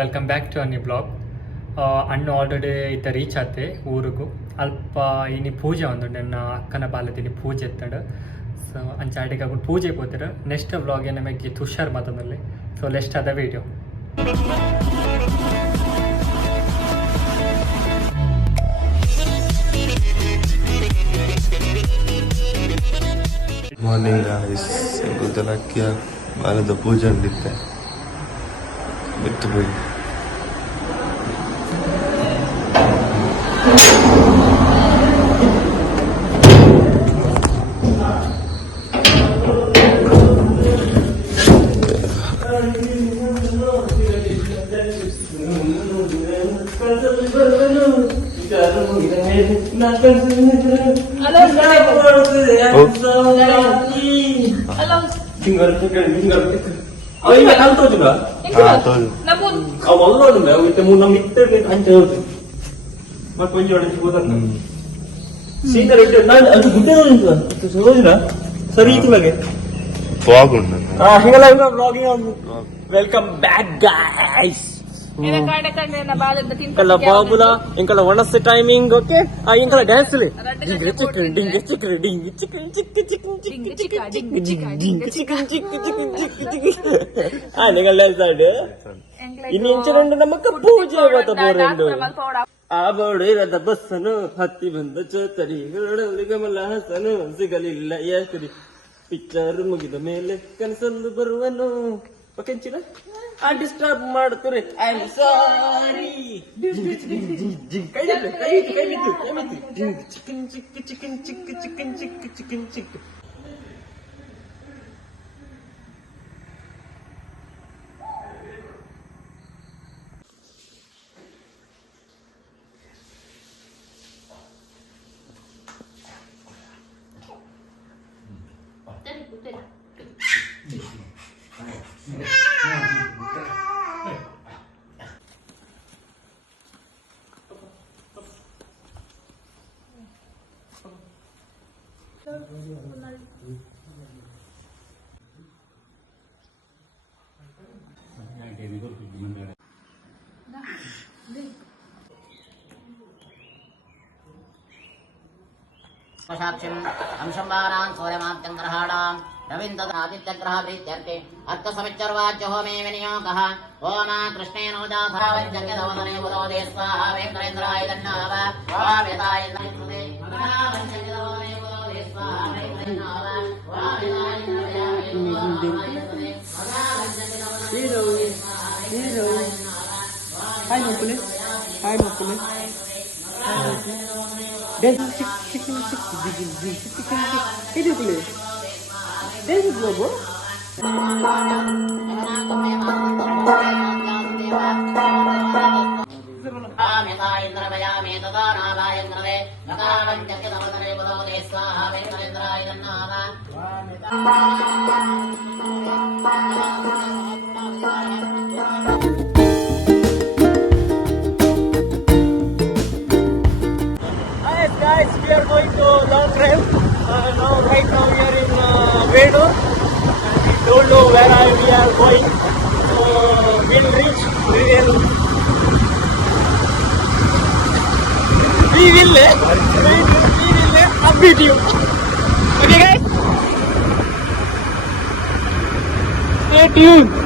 Welcome back to ಅನಿ blog. ಅಣ್ಣ already ಇತ್ತ ರೀಚ್ ಆತೆ ಊರಿಗೂ ಅಲ್ಪ ಇನಿ ಪೂಜೆ ಒಂದು ನನ್ನ ಅಕ್ಕನ ಬಾಲದಿನಿ ಪೂಜೆ ಎತ್ತಡ. ಸೊ ಅಂಚಾಡಿಗೆ ಆಗ್ಬಿಟ್ಟು ಪೂಜೆ ಹೋಗ್ತಾರೆ. ನೆಕ್ಸ್ಟ್ ವ್ಲಾಗ್ ನಮಗೆ ತುಷಾರ್ ಮಾತನಲ್ಲಿ. ಸೊ ಲೆಸ್ಟ್ ಅದ ವಿಡಿಯೋ. ಮಾರ್ನಿಂಗ್ ಗೈಸ್, ಗುದ್ದಲಕ್ಕಿಯ ಬಾಲದ ಪೂಜೆ ಉಂಡಿತ್ತೆ ಬಿಟ್ಟು ಬಿಡಿ. Welcome back guys. ఇంకల బాబులా ఇంకల వనస్ టైమింగ్ ఓకే. ఇంకల డాన్స్ లే ಇನ್ನಿಂಚರಂಡು ನಮಕ ಪೂಜೆ ಇವತ್ತು ಬೋರಂಡು ಆ ಬೋಡಿರದ ಬಸ್ಸನು ಹತ್ತಿ ಬಂದ ಚೋತರಿಗಳಲ್ಲಿ ಗಮಲ ಹಸನು ಸಿಗಲಿಲ್ಲ ಯಾಕರಿ ಪಿಕ್ಚರ್ ಮುಗಿದ ಮೇಲೆ ಕನಸಂದು ಬರುವನು. ಓಕೆಂಚಿನ ಡಿಸ್ಟರ್ಬ್ ಮಾಡ್ತಾರೆ. I am sorry. Chicken chick chicken chick chicken chick chicken chick. साक्षिं अंशंबारान् सूर्यमाप्तं ग्रहाणां रविन्द्रआदित्यग्रह प्रीत्यर्थे अर्थसमिच्चर्वाच्य होमे विनियोगः. ओम कृष्णेनोजाधावञ्चक्यदवदने बुधोदे स्वाहा वेङ्कटेन्द्राय दन्नाव वावेदाय दन्नुदे मनावञ्चक्यदवदने बुधोदे स्वाहा वेङ्कटेन्द्राय Guys, we are going to long drive. Right now we are in Vedu. We don't know where we are going. So we'll reach. We will update you. Okay, guys. Stay tuned.